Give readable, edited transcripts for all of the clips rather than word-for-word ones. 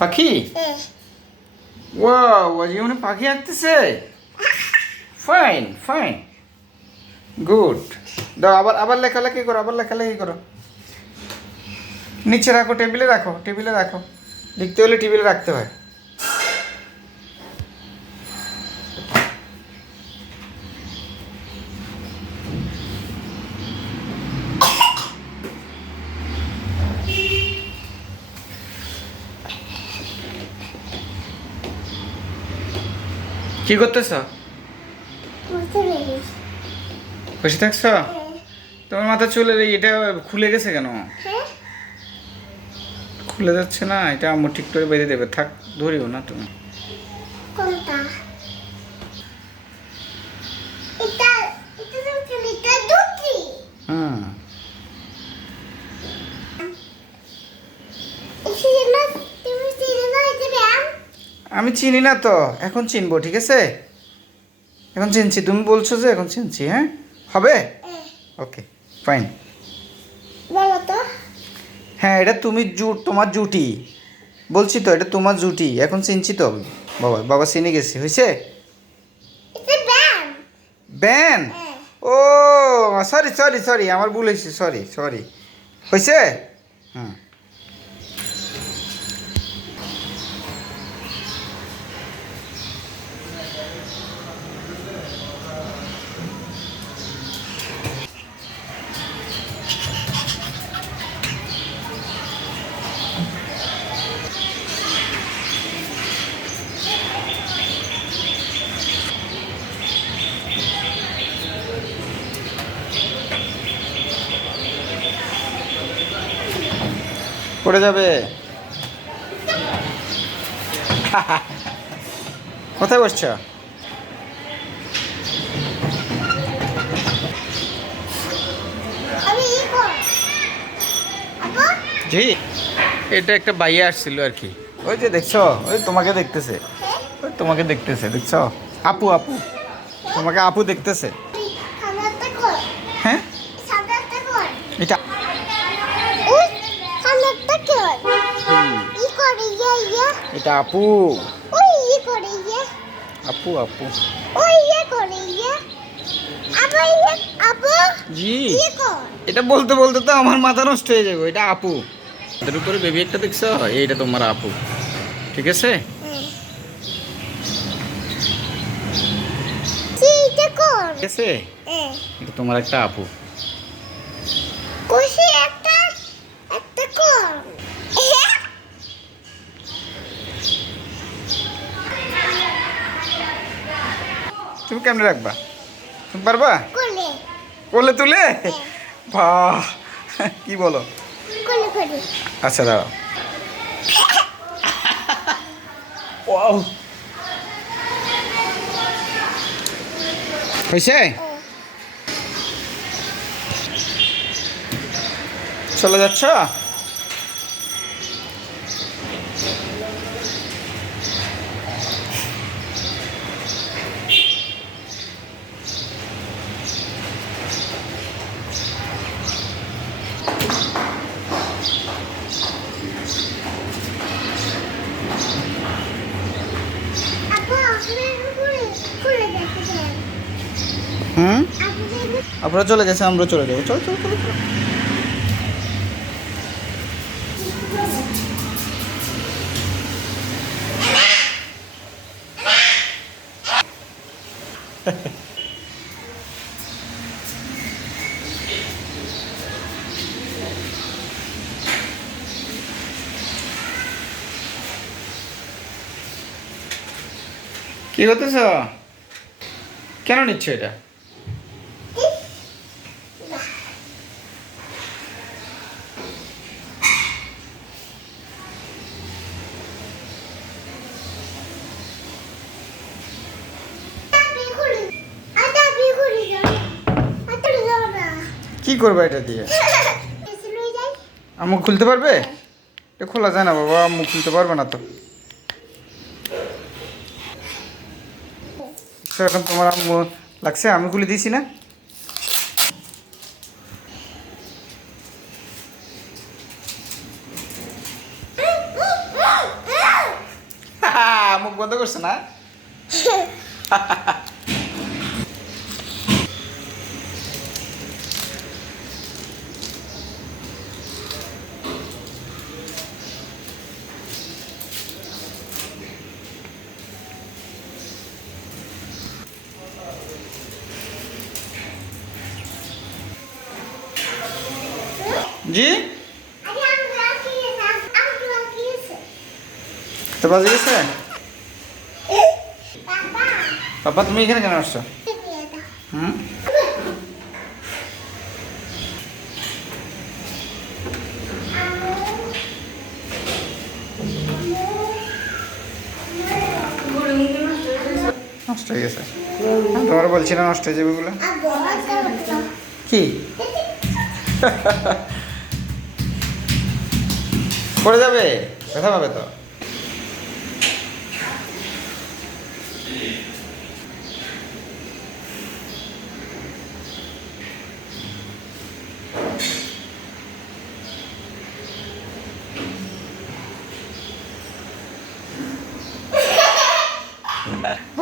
পাখি? ওয়াও, জীবনে পাখি আঁকতেছে। Fine fine, good. দাও, আবার আবার লেখালেখি করো, আবার লেখালেখি করো। নিচে রাখো, টেবিলে রাখো, টেবিলে রাখো। লিখতে হলে টেবিলে রাখতে হয়। কি করতেছ? বসে থাকছ? তোমার মাথা চুলে এটা খুলে গেছে কেন? খুলে যাচ্ছে না, এটা আম্মু ঠিক করে বেঁধে দেবে। থাক, ধরিও না তুমি। কোনটা? এটা এটা দুটি। হুম। আমি চিনি না তো, এখন চিনবো, ঠিক আছে? এখন চিনছি, তুমি বলছো যে এখন চিনছি। হ্যাঁ, হবে। ওকে, ফাইন। বলো তো। হ্যাঁ, এটা তুমি তোমার জুটি বলছি তো, এটা তোমার জুটি। এখন চিনছি তো। বাবা বাবা চিনে গেছি, হয়েছে। এটা ব্যান। ব্যান? ও সরি সরি সরি, আমার ভুল হয়েছে, সরি সরি। হয়েছে? হুম। পড়ে যাবে। কোথায় বসছো? আমি ই কর। আপা? জি, এটা একটা বাইয়া আসছিল আর কি। ওই যে দেখছো, ওই তোমাকে দেখতেছে, ওই তোমাকে দেখতেছে, দেখছো? আপু আপু, তোমাকে আপু দেখতেছে। খানাটা কর। হ্যাঁ, সাদাটা কর। এটা ওই খানাটা কর। ই করে ইয়া। এটা আপু। ওই ই করে ইয়া। আপু আপু। ওই ইয়ে করে ইয়া। আবার ইয়ে আপা। জি, ই কর। এটা বলতে বলতে তো আমার মাথা নষ্ট হয়ে যাবে। এটা আপু। এটার উপরে বেবি একটা দেখছো, এইটা তোমার আপু, ঠিক আছে? সেইটা কর। ঠিক আছে, এটা তোমার একটা আপু। কষি একটা একটা কর। তুমি কেমনে রাখবা? তুমি পারবা? কোলে কোলে তুলে? বাহ, কি বলো? কোলে করে। আচ্ছা, দাঁড়াও। ওয়াও, হয়েছে? চলে যাচ্ছ? আপা আপনি কোলে কোলে দেখতে চান। হুম, আপনি আপনারা চলে গেছে, আমরা চলে যাবো। চলো চলো চলো চলো। কি করতেছ? কেন নিচ্ছ এটা? কোলে আটা বি কোলে যাও। আটা যাও না। কি করবে এটা দিয়ে? এসে লই যাই। আম্মু খুলতে পারবে? এটা খোলা যায় না বাবা, আম্মু খুলতে পারবে না তো। তো এখন তোমার আম্মু লাগছে, আমি খুলে দিয়েছি না? মুখ বন্ধ করছে না? জি তো বাজে গেছে। বাবা তুমি এখানে কেন আসছো? হুম নষ্ট হয়ে গেছে। তোমার বলছি না নষ্ট হয়ে যাবে বলে। কি পড়ে যাবে, ব্যথা পাবে তো।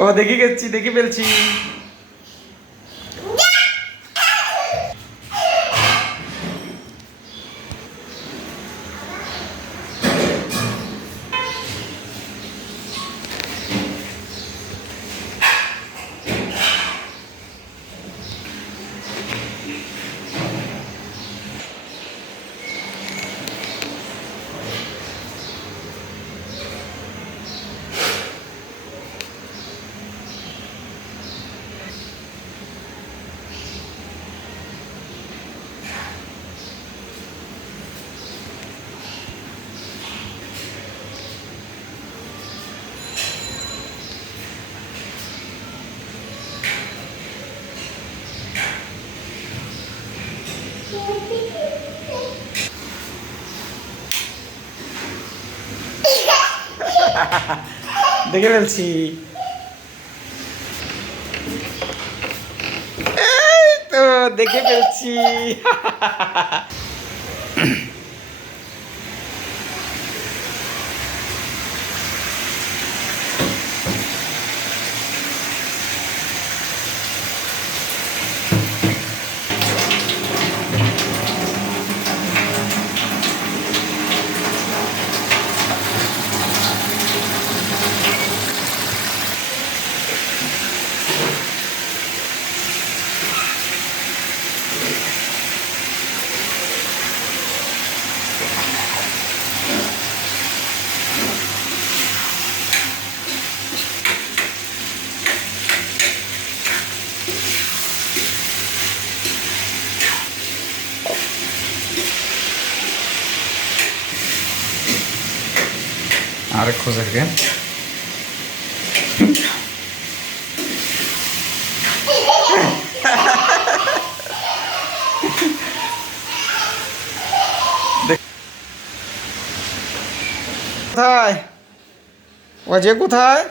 ও দেখি গেছি, দেখি ফেলছি। দেখে ফেলছি। এই তো দেখে ফেলছি। আরেক খোঁজা কেন? কোথায় ও যে কোথায়?